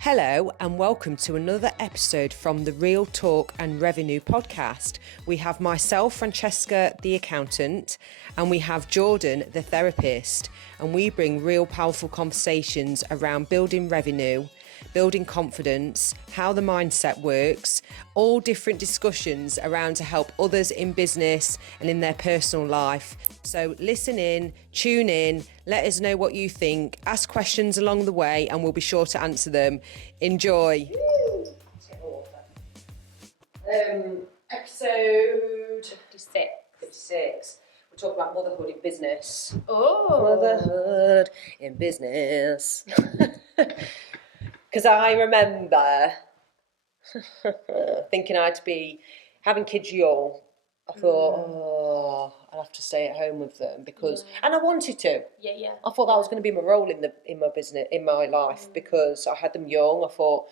Hello and welcome to another episode from the Real Talk and Revenue podcast. We have myself, Francesca, the accountant, and we have Jordan, the therapist, and we bring real powerful conversations around building revenue, building confidence, how the mindset works, all different discussions around to help others in business and in their personal life. So listen in, tune in, let us know what you think, ask questions along the way and we'll be sure to answer them. Enjoy. Episode 56. We're talking about motherhood in business. Oh. Motherhood in business. Because I remember thinking I'd be having kids young. I thought, I'll have to stay at home with them because, and I wanted to. Yeah. I thought that was going to be my role in my business, in my life, because I had them young. I thought,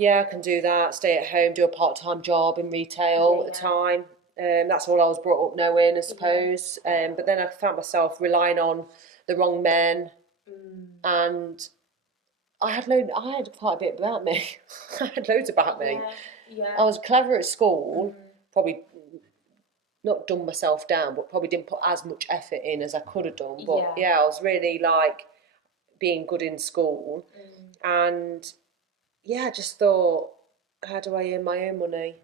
I can do that. Stay at home, do a part-time job in retail at the time. That's all I was brought up knowing, I suppose. But then I found myself relying on the wrong men, and I had quite a bit about me. I had loads about me. Yeah. I was clever at school, probably not dumbed myself down, but probably didn't put as much effort in as I could have done. But I was really like being good in school. And I just thought, how do I earn my own money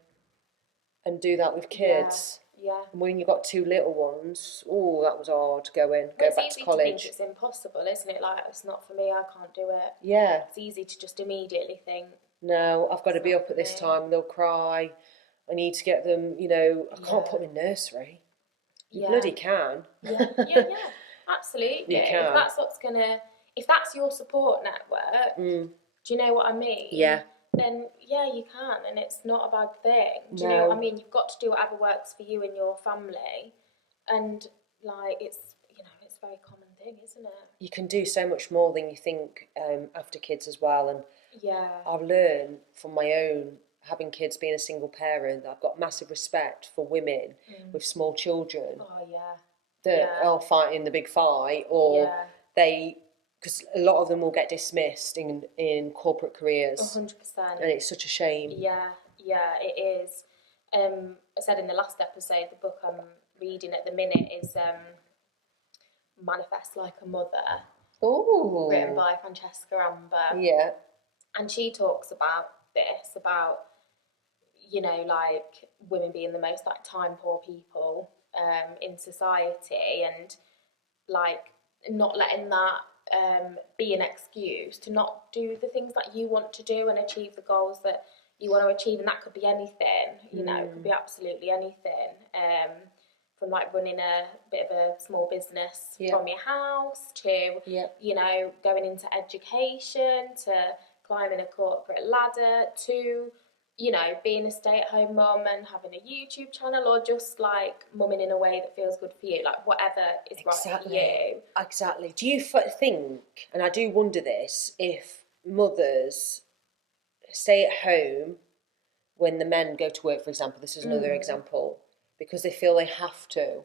and do that with kids? Yeah. And when you got two little ones, that was hard go back to college. It's easy to think it's impossible, isn't it? Like, it's not for me, I can't do it. Yeah. It's easy to just immediately think, no, I've got to be up at this time, they'll cry. I need to get them, I can't put them in nursery. You bloody can. Yeah, absolutely. You can. If that's if that's your support network, do you know what I mean? Yeah. Then, you can, and it's not a bad thing. Do you No. know what I mean? You've got to do whatever works for you and your family, and, like, it's a very common thing, isn't it? You can do so much more than you think after kids as well, and I've learned from my own, having kids, being a single parent, I've got massive respect for women with small children that are fighting the big fight, or because a lot of them will get dismissed in corporate careers. 100%. And it's such a shame. Yeah, it is. I said in the last episode, the book I'm reading at the minute is Manifest Like a Mother. Ooh. Written by Francesca Amber. Yeah. And she talks about this, about, like women being the most like time poor people in society, and like not letting that be an excuse to not do the things that you want to do and achieve the goals that you want to achieve. And that could be anything, it could be absolutely anything, from like running a bit of a small business from your house to going into education, to climbing a corporate ladder, to being a stay-at-home mum and having a YouTube channel, or just like mumming in a way that feels good for you, like whatever is right for you. Exactly. Do you think, and I do wonder this, if mothers stay at home when the men go to work, for example, this is another example, because they feel they have to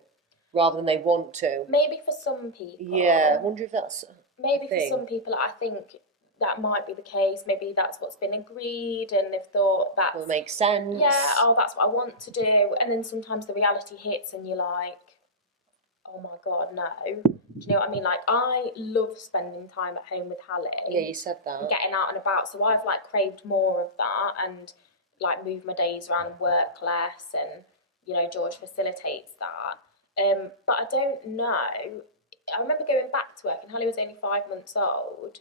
rather than they want to? Maybe for some people. Yeah, I wonder if that's maybe for some people, I think that might be the case. Maybe that's what's been agreed, and they've thought that will make sense. Yeah, that's what I want to do. And then sometimes the reality hits and you're like, oh my God, no. Do you know what I mean? Like, I love spending time at home with Hallie. Yeah, you said that. Getting out and about. So I've like craved more of that, and like move my days around and work less, and George facilitates that. But I don't know. I remember going back to work and Hallie was only 5 months old,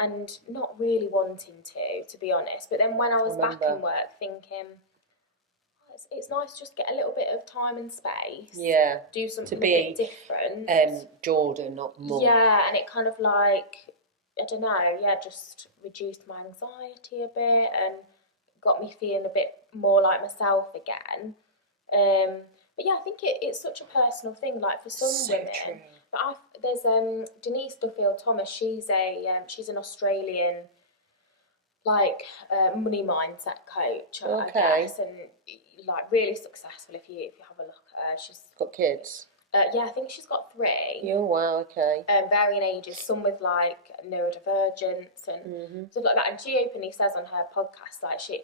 and not really wanting to be honest. But then when I was back in work, thinking, it's nice to just get a little bit of time and space. Yeah. Do something a bit different. Jordan, not mum. Yeah, and it kind of like, I don't know, just reduced my anxiety a bit and got me feeling a bit more like myself again. But I think it's such a personal thing. Like for some women, true. But there's Denise Duffield Thomas. She's an Australian like money mindset coach, I guess, and like really successful. If you have a look at her, she's got kids. Yeah, I think she's got 3. Oh, wow, okay. Varying ages, some with like neurodivergence and stuff like that. And she openly says on her podcast, like she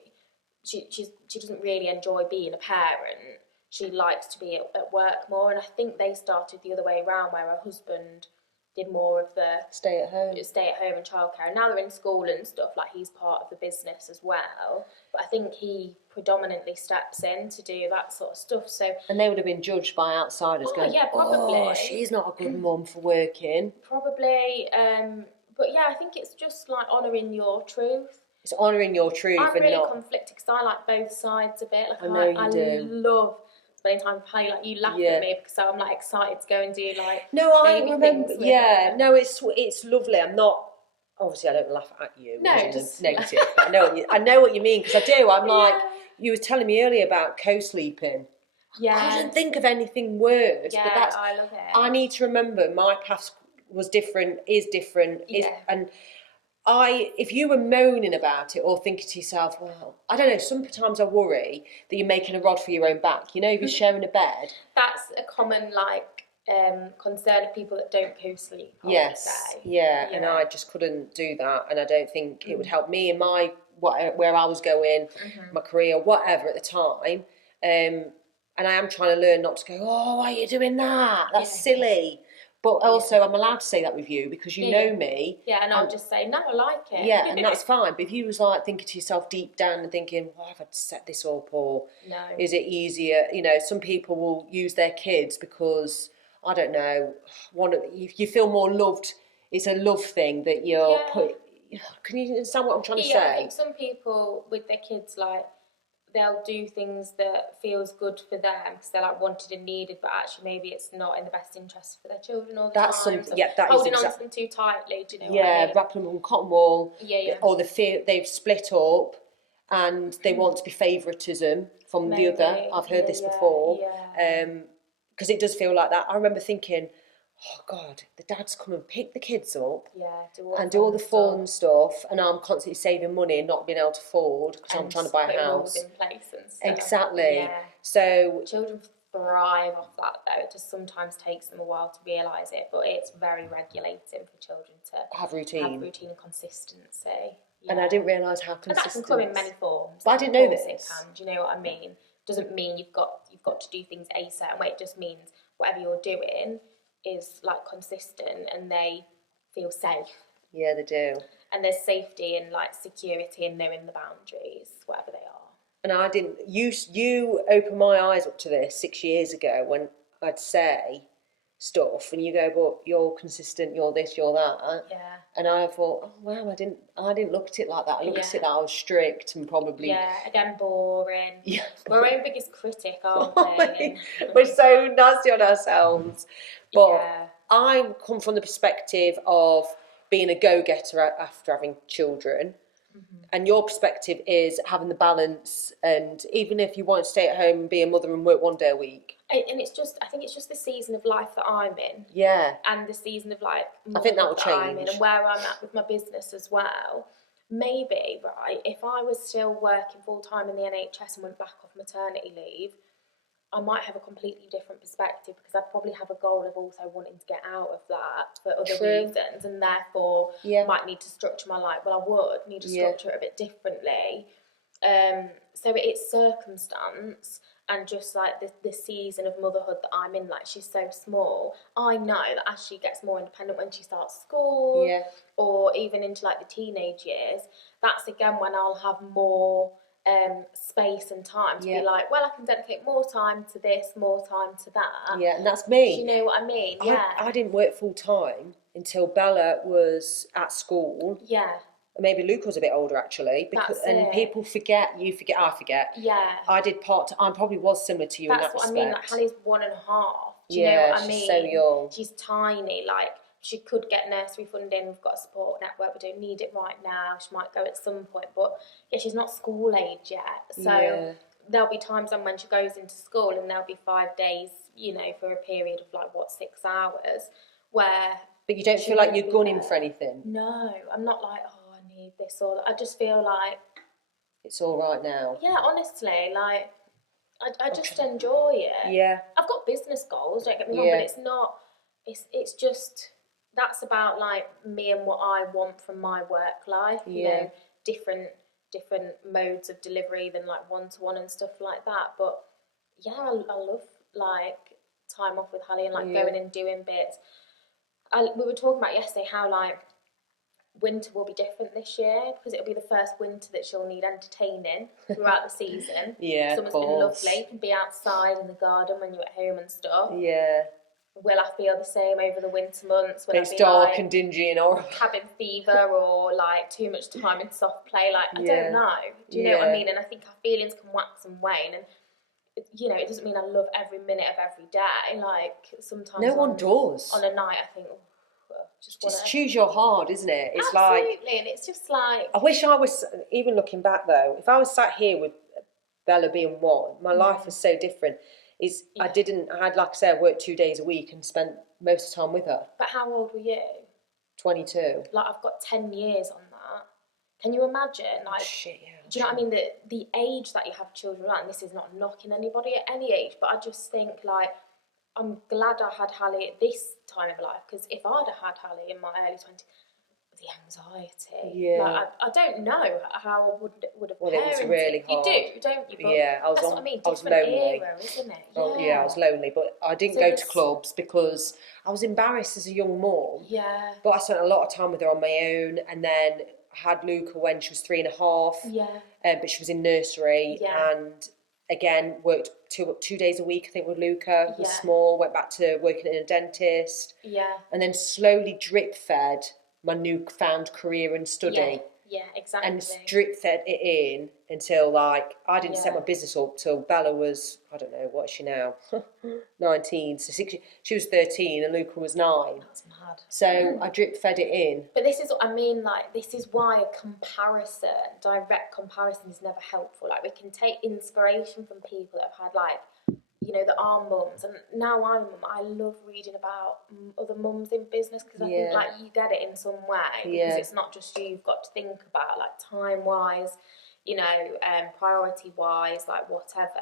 doesn't really enjoy being a parent. She likes to be at work more. And I think they started the other way around, where her husband did more of the stay at home and childcare. And now they're in school and stuff, like he's part of the business as well. But I think he predominantly steps in to do that sort of stuff. So, and they would have been judged by outsiders going, yeah, probably. Oh, she's not a good mum for working. Probably. But yeah, I think it's just like honouring your truth. It's honouring your truth. I'm really conflicted because I like both sides of it. Like I know you do. Love spending time with Hallie. Like you laugh at me because I'm like excited to go and do like. No, I remember. Her. No, it's lovely. I'm not. Obviously, I don't laugh at you. No, just negative. But I know what you mean, because I do. I'm like, you were telling me earlier about co-sleeping. Yeah. I couldn't think of anything worse. Yeah, but I love it. I need to remember my path was different, is different, and if you were moaning about it or thinking to yourself, well, I don't know, sometimes I worry that you're making a rod for your own back. You know, if you're sharing a bed. That's a common concern of people that don't co-sleep. Yes, yeah, and I just couldn't do that, and I don't think it would help me in my where I was going, my career, whatever at the time. And I am trying to learn not to go, oh, why are you doing that? That's silly. But also, I'm allowed to say that with you because you know me. Yeah, and I'll just say, no, I like it. Yeah, and that's fine. But if you was like thinking to yourself deep down and thinking, why have I set this up? Or is it easier? You know, some people will use their kids because, I don't know, you feel more loved. It's a love thing that you're put. Can you understand what I'm trying to say? I think some people with their kids, like, they'll do things that feels good for them because they're like wanted and needed, but actually maybe it's not in the best interest for their children all the time. That holding is on to them too tightly. Do you know? Yeah, what I mean? wrapping them on cotton wool. Yeah. Or they've split up and they want to be favouritism from the other. I've heard this before. Because it does feel like that. I remember thinking, oh God, the dads come and pick the kids up do all the fun stuff, and I'm constantly saving money and not being able to afford because I'm trying to buy a house. In place and stuff. Exactly. Yeah. So children thrive off that though. It just sometimes takes them a while to realise it, but it's very regulating for children to have routine and consistency. Yeah. And I didn't realise how consistent. And that can come in many forms. But I didn't know this. It can. Do you know what I mean? Doesn't mean you've got to do things a certain way. It just means whatever you're doing is like consistent and they feel safe. Yeah, they do. And there's safety and like security and knowing the boundaries, whatever they are. And I didn't. You opened my eyes up to this 6 years ago when I'd say stuff, and you go, "But you're consistent. You're this. You're that." Yeah. And I thought, "Oh wow, I didn't look at it like that. I looked at it that I was strict and probably again boring. Yeah, we're our own biggest critic, aren't we? We're so nasty on ourselves. But I come from the perspective of being a go-getter after having children. And your perspective is having the balance, and even if you want to stay at home and be a mother and work 1 day a week. And I think it's just the season of life that I'm in. Yeah. And the season of like I think that will change. I'm in and where I'm at with my business as well. Maybe, right, if I was still working full time in the NHS and went back off maternity leave, I might have a completely different perspective because I'd probably have a goal of also wanting to get out of that for other reasons, and therefore might need to structure my life. Well, I would need to structure it a bit differently. So it's circumstance and just like the season of motherhood that I'm in. Like, she's so small. I know that as she gets more independent when she starts school or even into like the teenage years, that's again when I'll have more space and time to be like, well, I can dedicate more time to this, more time to that. Yeah, and that's me. Do you know what I mean? I didn't work full time until Bella was at school. Yeah. Maybe Luke was a bit older actually, because people forget. You forget. I forget. Yeah. I did I probably was similar to you in that respect. That's what I mean. Like, Hallie's 1.5. Do you know what I mean? She's so young. She's tiny. Like, she could get nursery funding. We've got a support network. We don't need it right now. She might go at some point, but she's not school age yet. So there'll be times when she goes into school, and there'll be 5 days, for a period of like 6 hours, where. But you don't feel like you're gunning for anything. No, I'm not like, oh, I need this or that. I just feel like it's all right now. Yeah, honestly, like I just enjoy it. Yeah. I've got business goals, don't get me wrong, but it's not, it's just, that's about like me and what I want from my work life, you know, different modes of delivery than like one-to-one and stuff like that. But yeah, I love like time off with Hallie and like going and doing bits. We were talking about yesterday how like winter will be different this year because it'll be the first winter that she'll need entertaining throughout the season. Summer's been lovely. You can be outside in the garden when you're at home and stuff. Will I feel the same over the winter months when it's I be dark like, and dingy and horrible, cabin fever or like too much time in soft play? Like I don't know. Do you know what I mean? And I think our feelings can wax and wane, and you know, it doesn't mean I love every minute of every day. Like sometimes no one does. On a night, I think, just choose your hard, isn't it? It's absolutely, and it's just like, I wish I was, even looking back though, if I was sat here with Bella being one, my life was so different. I had, like I said, I worked 2 days a week and spent most of the time with her. But how old were you? 22. Like I've got 10 years on that. Can you imagine? Like, shit, yeah. Do you know what I mean? The age that you have children at, and this is not knocking anybody at any age, but I just think like, I'm glad I had Hallie at this time of life, because if I'd have had Hallie in my early 20s, the anxiety. Like, I don't know how I would have parented. It was really hard. You do, don't you? But I was that's what I mean. I was Different lonely. era, isn't it? I was lonely, but I didn't go to clubs because I was embarrassed as a young mom. But I spent a lot of time with her on my own, and then I had Luca when she was 3.5. But she was in nursery, and again worked two days a week, I think, with Luca. Was small, went back to working in a dentist. And then slowly drip fed my newfound career and study. Yeah, exactly. And drip fed it in until, like, I didn't set my business up till Bella was, I don't know, what is she now? 19. So she was 13 and Luca was 9. That's mad. So I drip fed it in. But this is what I mean, like, this is why a direct comparison is never helpful. Like, we can take inspiration from people that have had, like, you know, that are mums, and now I'm a mum. I love reading about other mums in business, because I think like you get it in some way, because it's not just you. You've got to think about like time wise, you know, priority wise, like whatever.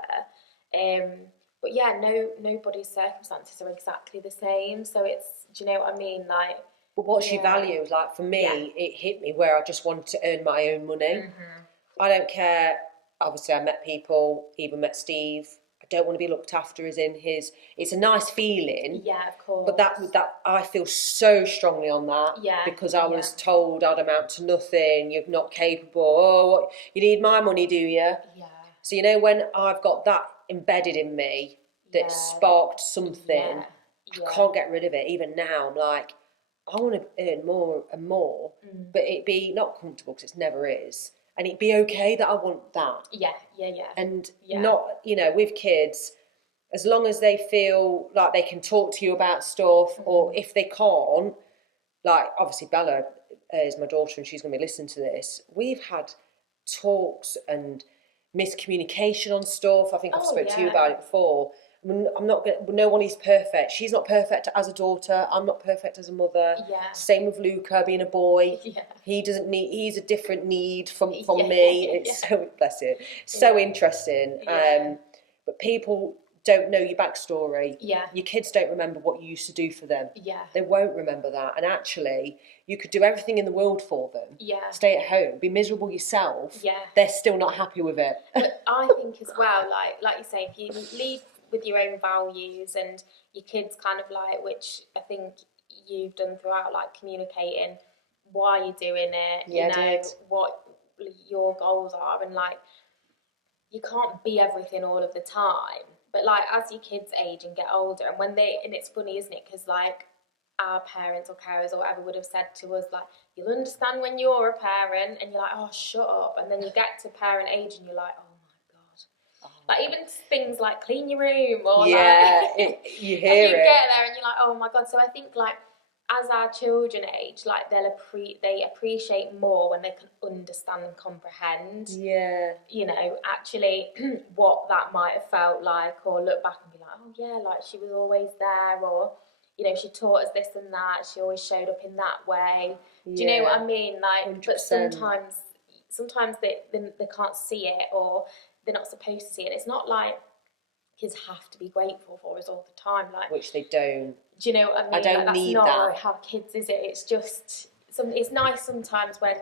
But yeah, nobody's circumstances are exactly the same. So it's, do you know what I mean? Like, but what she values, like for me, it hit me where I just wanted to earn my own money. I don't care. Obviously, I met people, even met Steve. I don't want to be looked after as in his. It's a nice feeling. Yeah, of course. But that I feel so strongly on that. Because I was told I'd amount to nothing. You're not capable. Oh, what, you need my money, do you? Yeah. So you know, when I've got that embedded in me, that sparked something, I can't get rid of it. Even now, I'm like, I want to earn more and more, but it be not comfortable, because it never is. And it'd be okay that I want that. And not, you know, with kids, as long as they feel like they can talk to you about stuff, or if they can't, like, obviously Bella is my daughter and she's going to be listening to this. We've had talks and miscommunication on stuff. I think I've spoke to you about it before. I'm not going. No one is perfect. She's not perfect as a daughter. I'm not perfect as a mother. Same with Luca being a boy. He doesn't need. He's a different need from me. It's so, bless you. So interesting. But people don't know your backstory. Your kids don't remember what you used to do for them. They won't remember that. And actually, you could do everything in the world for them. Stay at home, be miserable yourself. They're still not happy with it. But I think as well, like you say, if you lead with your own values, and your kids kind of like, which I think you've done throughout, like communicating why you're doing it, you know, what your goals are, and like, you can't be everything all of the time. But like, as your kids age and get older, and and it's funny, isn't it? Because like, our parents or carers or whatever would have said to us, like, you'll understand when you're a parent, and you're like, oh, shut up. And then you get to parent age and you're like, oh my God. Like, even things like clean your room, or you hear and you get there and you're like, oh my God. So I think like, as our children age, like they appreciate more when they can understand and comprehend. You know, actually what that might have felt like, or look back and be like, oh yeah, like she was always there, or you know, she taught us this and that. She always showed up in that way. Do you know what I mean? Like, 100%. But sometimes they can't see it, or they're not supposed to see it. It's not like kids have to be grateful for us all the time. Like, which they don't. do you know what I mean? I don't that's need not that. how kids, is it? It's just it's nice sometimes when,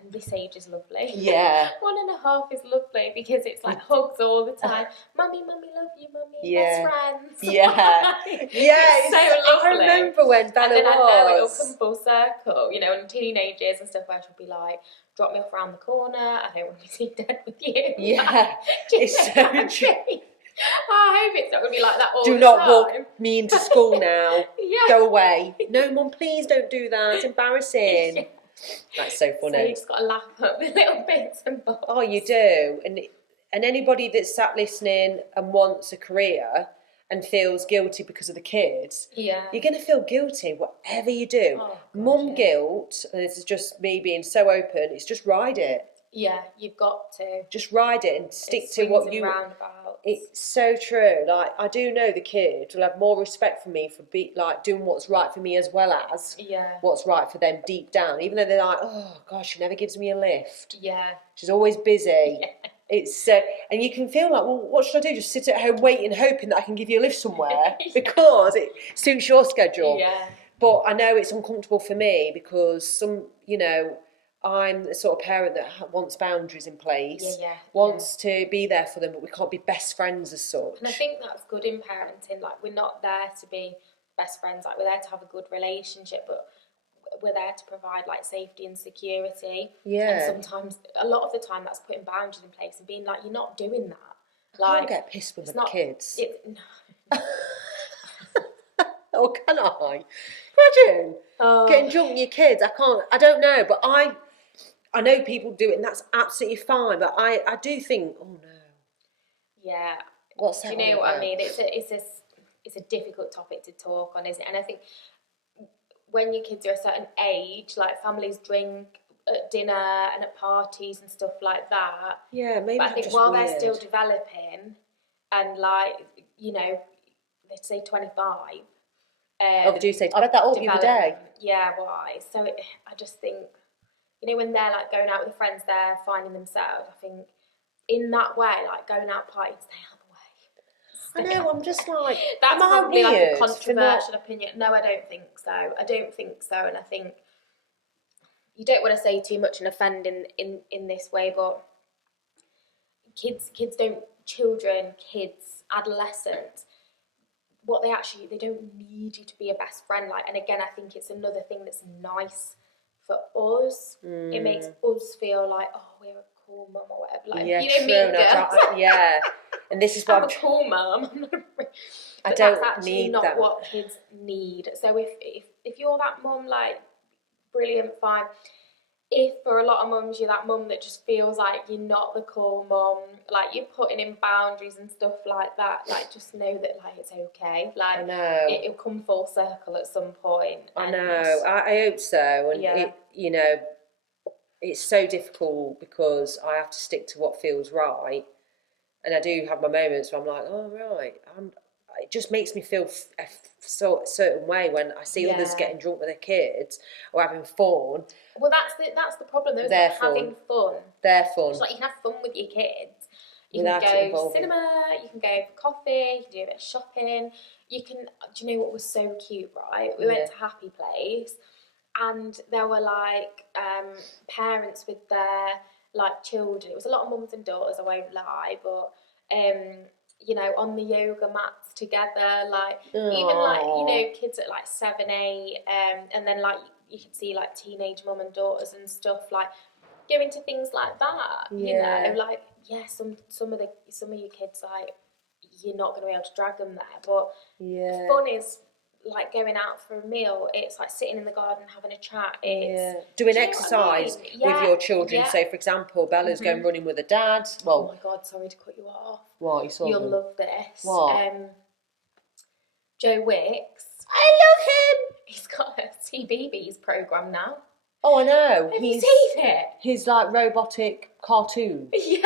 and this age is lovely. Yeah. 1.5 is lovely because it's like hugs all the time. Mummy, love you, mummy. Yeah. Best friends. Yeah. Yeah. It's so lovely. I remember when Bella and then I know it'll was. come full circle, you know, and teenagers and stuff where she'll be like, drop me off around the corner. I don't want to be seen dead with you. Yeah. It's so true. I hope it's not going to be like that all the time. Do not walk me into school now. Yeah. Go away. No, Mum, please don't do that. It's embarrassing. Yeah. That's so funny. So you just got to laugh at the little bits and bobs. Oh, you do. And anybody that's sat listening and wants a career and feels guilty because of the kids, yeah, you're going to feel guilty whatever you do. Oh, Mum guilt, and this is just me being so open, it's just ride it. Yeah, you've got to. Just ride it and stick to what you... It's so true. Like, I do know the kid will have more respect for me for doing what's right for me as well as what's right for them deep down. Even though they're like, oh gosh, she never gives me a lift. Yeah. She's always busy. Yeah. It's and you can feel like, well, what should I do? Just sit at home waiting, hoping that I can give you a lift somewhere because it suits your schedule. Yeah. But I know it's uncomfortable for me because I'm the sort of parent that wants boundaries in place, wants to be there for them, but we can't be best friends as such. And I think that's good in parenting. Like, we're not there to be best friends. Like, we're there to have a good relationship, but we're there to provide, like, safety and security. Yeah. And sometimes, a lot of the time, that's putting boundaries in place and being like, you're not doing that. Like, I can't get pissed with the kids. No. Or can I? Imagine getting drunk with your kids. I don't know, but I know people do it, and that's absolutely fine. But I do think, oh no. Yeah. What's that? Do you know what I mean? It's a difficult topic to talk on, isn't it? And I think when your kids are a certain age, like, families drink at dinner and at parties and stuff like that. Yeah, maybe. But I think while they're still developing, and, like, you know, let's say 25. They do say. I read that all the other day. Yeah, why? So I just think, you know, when they're, like, going out with friends, they're finding themselves. I think in that way, like, going out partying, stay out of the way. I know. I'm just like, that's probably like a controversial opinion. No, I don't think so. And I think you don't want to say too much and offend in this way, but adolescents, they don't need you to be a best friend. Like, and again, I think it's another thing that's nice for us. It makes us feel like, oh, we're a cool mum or whatever. Like, yeah, you know, true. Mean Girls. Yeah, and this is why I'm a cool mum. I don't that's actually need not that. what kids need. So if you're that mum, like, brilliant, fine. If for a lot of mums you're that mum that just feels like you're not the cool mum, like, you're putting in boundaries and stuff like that, like, just know that, like, it's okay. Like, I know. It'll come full circle at some point. I know. I hope so. And it's so difficult because I have to stick to what feels right, and I do have my moments where I'm like, oh right, it just makes me feel a certain way when I see others getting drunk with their kids or having fun. Well, that's the problem, though, having fun. They're fun. It's like, you can have fun with your kids. You can go to cinema, you can go for coffee, you can do a bit of shopping. Do you know what was so cute, right? We went to Happy Place, and there were, like, parents with their, like, children. It was a lot of mums and daughters, I won't lie, but you know, on the yoga mats together, like, even, like, you know, kids at, like, 7, 8, and then, like, you could see, like, teenage mum and daughters and stuff, like, go into things like that. You know, like, some of your kids, like, you're not going to be able to drag them there, but fun is, like, going out for a meal. It's like sitting in the garden having a chat. It's doing exercise with your children. So, for example, Bella's going running with her dad. Well, oh my God, sorry to cut you off. What? You'll love this. What? Joe Wicks. I love him. He's got a CBeebies program now. Oh, I know. Have you seen it? His, like, robotic cartoon. Yeah.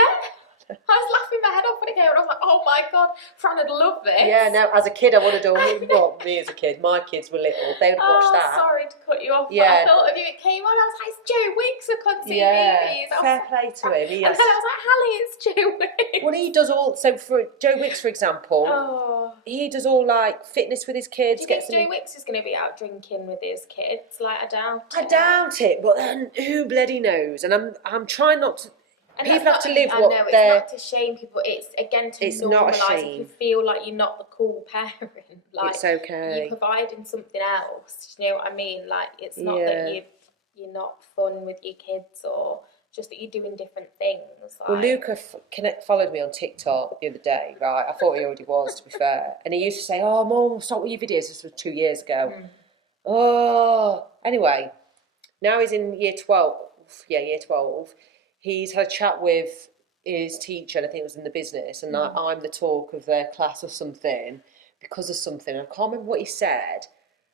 I was laughing my head off when it came, and I was like, oh my God, Fran would love this. Yeah, no, as a kid I would have done. Well, me as a kid, my kids were little. They would have watched that. Sorry to cut you off, Yeah. but I thought of you, it came on, I was like, it's Joe Wicks who on TV. Yeah, fair play to him. And then I was like, Hallie, it's Joe Wicks. Well, he does all, so for Joe Wicks, for example, he does all like fitness with his kids. Do you think Joe Wicks is going to be out drinking with his kids? Like, I doubt it, but then who bloody knows? And I'm trying not to. And people have to live I what know, they're. It's not to shame people. It's again to it's normalise. Not a shame. If you feel like you're not the cool parent, like it's okay. You're providing something else. You know what I mean? Like it's not that you're not fun with your kids, or just that you're doing different things. Like. Well, Luca followed me on TikTok the other day, right? I thought he already was, to be fair. And he used to say, "Oh, Mum, stop with your videos." This was 2 years ago. Oh, anyway, now he's in year 12. Yeah, year 12. He's had a chat with his teacher, and I think it was in the business, and I'm the talk of their class or something because of something. I can't remember what he said,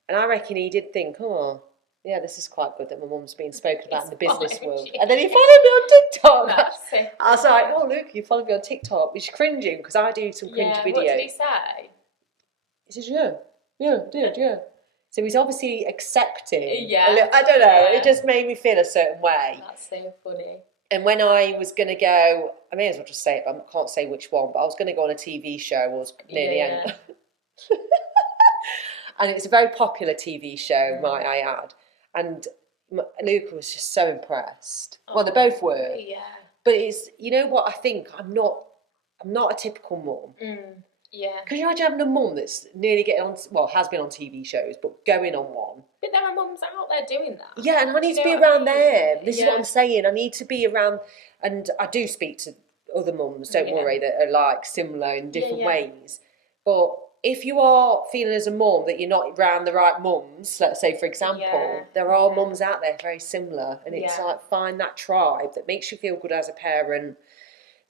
and I reckon he did think, oh, yeah, this is quite good that my mum's being spoken about in the business world. And then he followed me on TikTok. I was like, oh, Luke, you followed me on TikTok. He's cringing because I do some cringe videos. What did he say? He says, yeah. So he's obviously accepting. Yeah. I don't know. It just made me feel a certain way. That's so funny. And when I was going to go, I may as well just say it, but I can't say which one, but I was going to go on a TV show, I was near the end. And it's a very popular TV show, might I add. And Luca was just so impressed. Well, they both were. Yeah. But it's, you know what, I think I'm not a typical mum. Yeah. Because you imagine having a mum that's nearly getting on, well, has been on TV shows, but going on one. But there are mums out there doing that. Yeah, and I need to be around them. This is what I'm saying. I need to be around, and I do speak to other mums, don't worry, that are like similar in different ways. But if you are feeling as a mum that you're not around the right mums, let's say, for example, there are mums out there very similar, and it's like find that tribe that makes you feel good as a parent.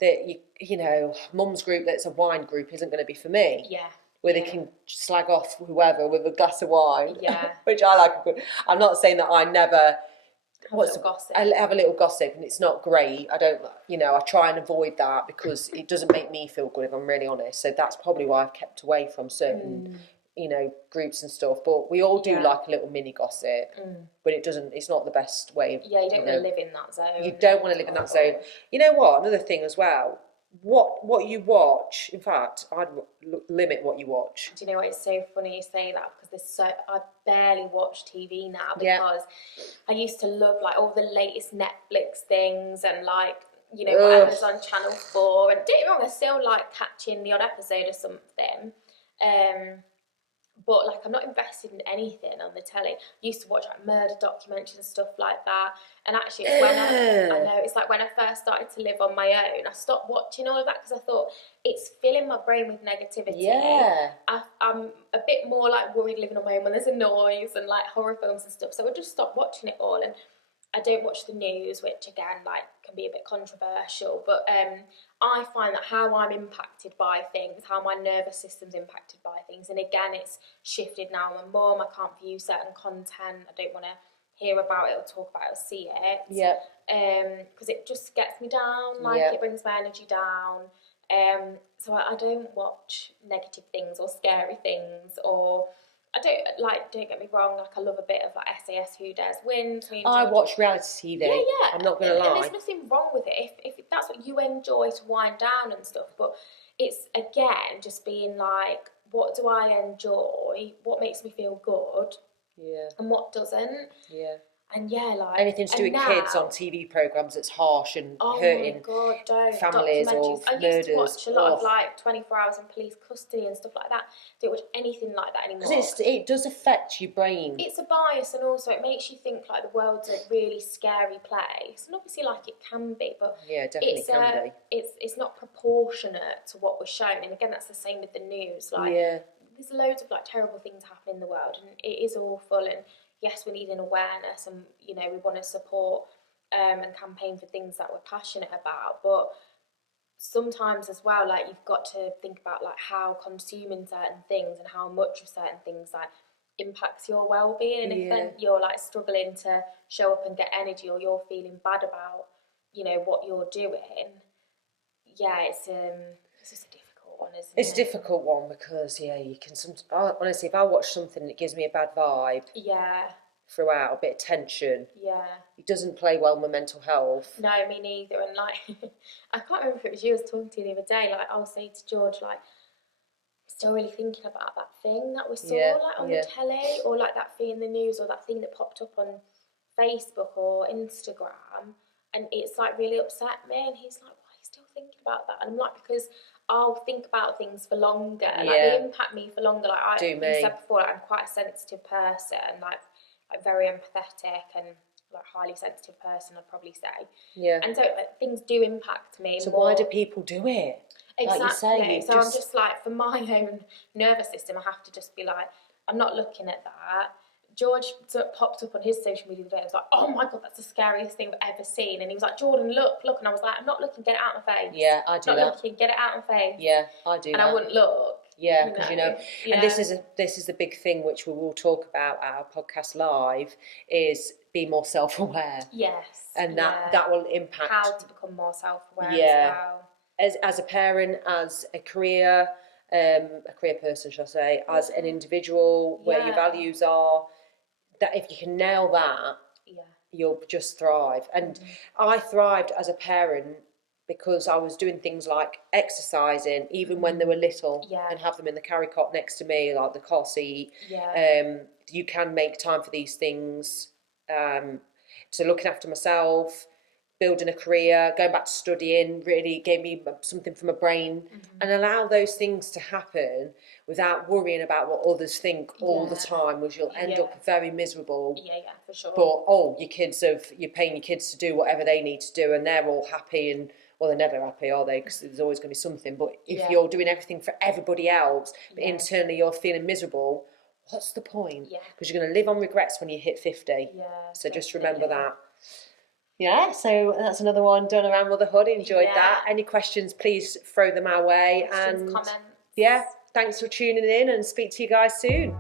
That you know, mum's group that's a wine group isn't going to be for me. Yeah. Where they can slag off whoever with a glass of wine. Yeah. Which I like. I'm not saying that I never. Gossip. I have a little gossip, and it's not great. I don't, I try and avoid that because it doesn't make me feel good, if I'm really honest. So that's probably why I've kept away from certain, groups and stuff. But we all do like a little mini gossip, but it's not the best way of. Yeah, you don't want to live in that zone. You don't want to live in that zone. You know what? Another thing as well. What you watch, in fact, I'd limit what you watch. Do you know what? It's so funny you say that because I barely watch TV now because I used to love like all the latest Netflix things and like, whatever's on Channel 4. And don't get me wrong, I still like catching the odd episode or something. But like I'm not invested in anything on the telly. I used to watch like murder documentaries and stuff like that. And actually it's when I know, it's like when I first started to live on my own, I stopped watching all of that because I thought it's filling my brain with negativity. Yeah. I'm a bit more like worried living on my own when there's a noise and like horror films and stuff. So I just stopped watching it all. And I don't watch the news, which again, like, can be a bit controversial. But I find that how I'm impacted by things, how my nervous system's impacted by things, and again, it's shifted now. I'm a mum, I can't view certain content. I don't want to hear about it or talk about it or see it. Yeah. Because it just gets me down. Like, it brings my energy down. So I don't watch negative things or scary things or... don't get me wrong, like I love a bit of like SAS Who Dares Win. I watch reality TV. Yeah. I'm not going to lie. And there's nothing wrong with it if that's what you enjoy to wind down and stuff. But it's, again, just being like, what do I enjoy? What makes me feel good? Yeah. And what doesn't? Yeah. And like anything to do with kids on TV programmes that's harsh and hurting families or murders. I used to watch a lot of like 24 Hours in Police Custody and stuff like that. Don't watch anything like that anymore. Because it does affect your brain. It's a bias, and also it makes you think like the world's a really scary place. And obviously, like, it can be, but yeah, definitely can be. It's not proportionate to what we're shown. And again, that's the same with the news. Like, there's loads of like terrible things happening in the world, and it is awful. And yes, we need an awareness, and we want to support and campaign for things that we're passionate about. But sometimes as well, like, you've got to think about like how consuming certain things and how much of certain things like impacts your well-being. And if then you're like struggling to show up and get energy, or you're feeling bad about what you're doing, yeah, it's just a difficult one, isn't It's it? a difficult one because, you can honestly, if I watch something that gives me a bad vibe Yeah, throughout, a bit of tension, yeah. it doesn't play well with my mental health. No, me neither. And like, I can't remember if it was you I was talking to the other day. Like, I was saying to George, like, I'm still really thinking about that thing that we saw, like, on the telly, or like that thing in the news, or that thing that popped up on Facebook or Instagram, and it's like really upset me. And he's like, why are you still thinking about that? And I'm like, because I'll think about things for longer. Like, they impact me for longer. Like, you said before, like, I'm quite a sensitive person, like very empathetic and like highly sensitive person, I'd probably say. Yeah. And so things do impact me. So more. why do people do it? Exactly. Like you say, so I'm just like, for my own nervous system, I have to just be like, I'm not looking at that. George popped up on his social media the other day. I was like, oh my God, that's the scariest thing I've ever seen. And he was like, Jordan, look. And I was like, I'm not looking, get it out of my face. Yeah, I do not that. Not looking, get it out of my face. Yeah, I do and that. I wouldn't look. Yeah, because and this is the big thing which we will talk about at our podcast live, is be more self-aware. Yes. And that will impact how to become more self-aware as well. As a parent, as a career person, shall I say, as an individual, where your values are, that if you can nail that, you'll just thrive. And I thrived as a parent because I was doing things like exercising, even when they were little, and have them in the carry cot next to me, like the car seat. You can make time for these things. So looking after myself, building a career, going back to studying, really gave me something for my brain, and allow those things to happen without worrying about what others think all the time, which you'll end up very miserable. Yeah, for sure. But you're paying your kids to do whatever they need to do, and they're all happy, and well, they're never happy, are they? Because there's always going to be something. But if you're doing everything for everybody else, but internally you're feeling miserable, what's the point? Because you're going to live on regrets when you hit 50. So just remember that. Yeah, so that's another one done around motherhood. Enjoyed that. Any questions, please throw them our way. Questions, comments. Yeah, thanks for tuning in, and speak to you guys soon.